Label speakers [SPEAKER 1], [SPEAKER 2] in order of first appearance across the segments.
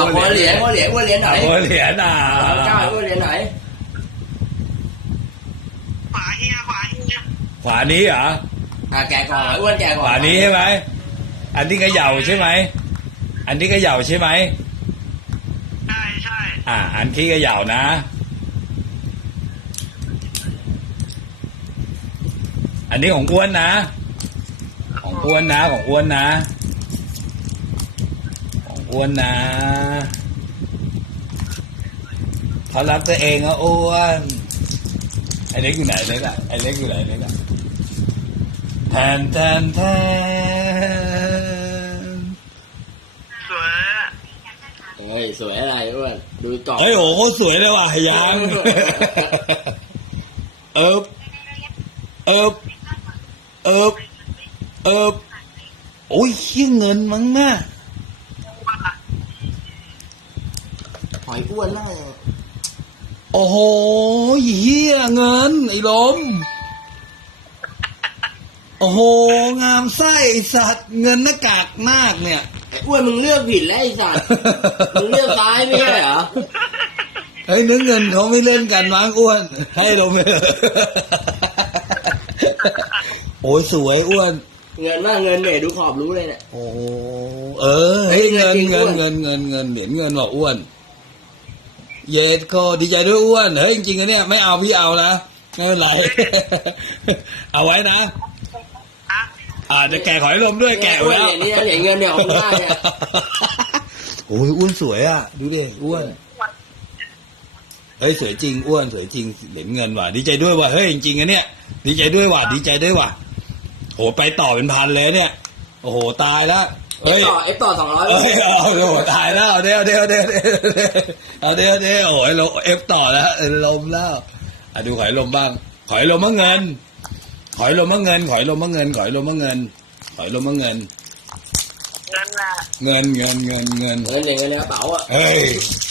[SPEAKER 1] หัวเหรียญหัวเหรียญหัวเหรียญไหน
[SPEAKER 2] หัวเหรียญ
[SPEAKER 1] เก้าหัวเหรียญไหน
[SPEAKER 3] ขวาเฮียขวาเฮีย
[SPEAKER 2] ขวานี้เหรอ
[SPEAKER 1] แกะก่อนอ้วนแกะก่อน
[SPEAKER 2] ขวานี้ใช่ไหมอันนี้ก็เหยาใช่ไหมอันนี้ก็เหยาใช่ไหม
[SPEAKER 3] ใช่ใช่
[SPEAKER 2] อันที่ก็เหยานะอันนี้ของอ้วนนะของอ้วนนะของอ้วนนะของอ้วนนะเขารักตัวเองอ่ะอ้วนไอ้เล็กอยู่ไหนเล็กอ่ะไอ้เล็กอยู่ไหนเล็กอ่ะแทน
[SPEAKER 3] สวย
[SPEAKER 1] สวยอะไรอ้วนดูจอบ
[SPEAKER 2] เฮ้ยโอ้โหสวยเลยว่ะยังเอิบโอ้ยขี้เงินมั้งนะ
[SPEAKER 1] หอยอ้วนน่า
[SPEAKER 2] โอ้โหเหี้ยเงินไอ้ลมโอ้โหงามไส้ไอ้สัตว์เงินหน้ากากนาคเนี่ย
[SPEAKER 1] ไอ้อ้วนมึงเลือกผิดแล้วไอ้สัตว์มึงเลือกซ้ายไม่ใช่เหรอ
[SPEAKER 2] เฮ้ยนึกเงินเขาไม่เล่นกันมั้งอ้วนให้ลมเลยโอ้ยสวยอ้วน
[SPEAKER 1] เงินว่าเงินเนี่ยดูขอบรู้เลยเนี่ย
[SPEAKER 2] โอ้เฮ้ยเงินเหรียญเงินบอกอ้วนเย็ดก็ดีใจด้วยอ้วนเฮ้ยจริงๆเนี่ยไม่เอาพี่เอานะไม่เป็นไรเอาไว้นะจะแกะขอยลมด้วยแกะไว้แล้ว
[SPEAKER 1] นี่เหรียญเงินเนี่ยของบ้านเนี่ย
[SPEAKER 2] โอ้ยอ้วนสวยอ่ะดูดิอ้วนเฮ้ยสวยจริงอ้วนสวยจริงเหรียญเงินว่ะดีใจด้วยว่ะเฮ้ยจริงๆเนี่ยดีใจด้วยว่ะดีใจด้วยว่ะโหไปต่อเป็นพันเลยเนี่ยโอ้โหตายแล้ว
[SPEAKER 1] เอ้ยต่อ200
[SPEAKER 2] เอ้ยเอาเดี๋ยวตายแล้วเดี๋ยวโอ้ยเราเอฟต่อแล้วลมแล้วดูขอยลมบ้างขอยลมมะเงินขอยลมมะเงินขอยลมมะเงินขอยลมมะเงินขอยลมมะเงินเงิน
[SPEAKER 1] เงินในกระเป๋าอ่ะ
[SPEAKER 2] เฮ้ย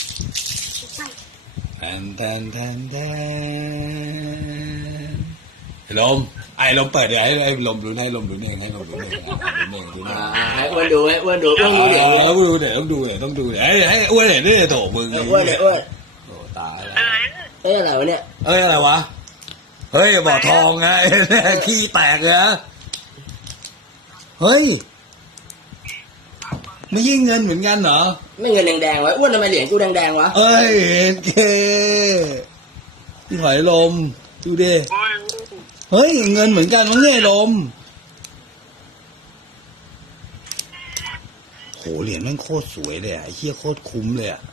[SPEAKER 2] แทนลมไอ้ลมเปิดเดี๋ยวให้ลมรู้ให้ลมรู้เองให้ลมรู้เอง
[SPEAKER 1] ให้อ้วนดูเดี๋ยว
[SPEAKER 2] ต้องดูเดี๋ยวให้อ้วนเห็นด้วยโถมึง
[SPEAKER 1] อ้วน
[SPEAKER 2] โถตาย
[SPEAKER 1] อะไรวะเนี่ย
[SPEAKER 2] อะไรวะเฮ้ยบ่อทองไงขี้แตกเลยนะเฮ้ยไม่ยิ่งเงินเหมือนกันเหรอ
[SPEAKER 1] ไม่เงินแดงๆวะอ้วนทำไมเหรียญกูแดงๆวะ
[SPEAKER 2] เอ้ยเคที่หอยลมดูดิเฮ้ยเงินเหมือนกันมั้งเนี่ยลมโหเหรียญมันโคตรสวยเลยไอ้เหี้ยโคตรคุ้มเลยอ่ะ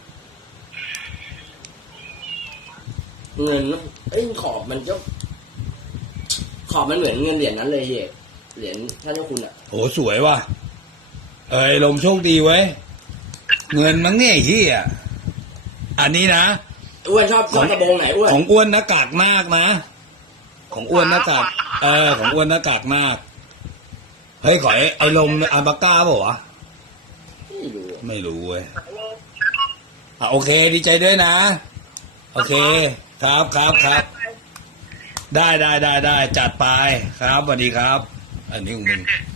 [SPEAKER 1] เงินขอบมันก็ขอบมันเหมือนเงินเหรียญนั้นเลยเหรียญท่านเจ้าคุณอ่ะ
[SPEAKER 2] โหสวยว่ะลมโชคดีไว้เงินมั้งเนี่ยไอ้เหี้ยอันนี้นะ
[SPEAKER 1] อ้วนชอบกระบงไหนอ้วน
[SPEAKER 2] ของอ้วนหน้ากากนาคนะของอ้วนหน้ากากของอ้วนหน้ากากนาคเฮ้ยขอยไอ้ลมอาบาก้าเปล่าวะไม่รู้เว้ยโอเคดีใจด้วยนะโอเคครับได้จัดไปครับสวัสดีครับอันนี้ของมึง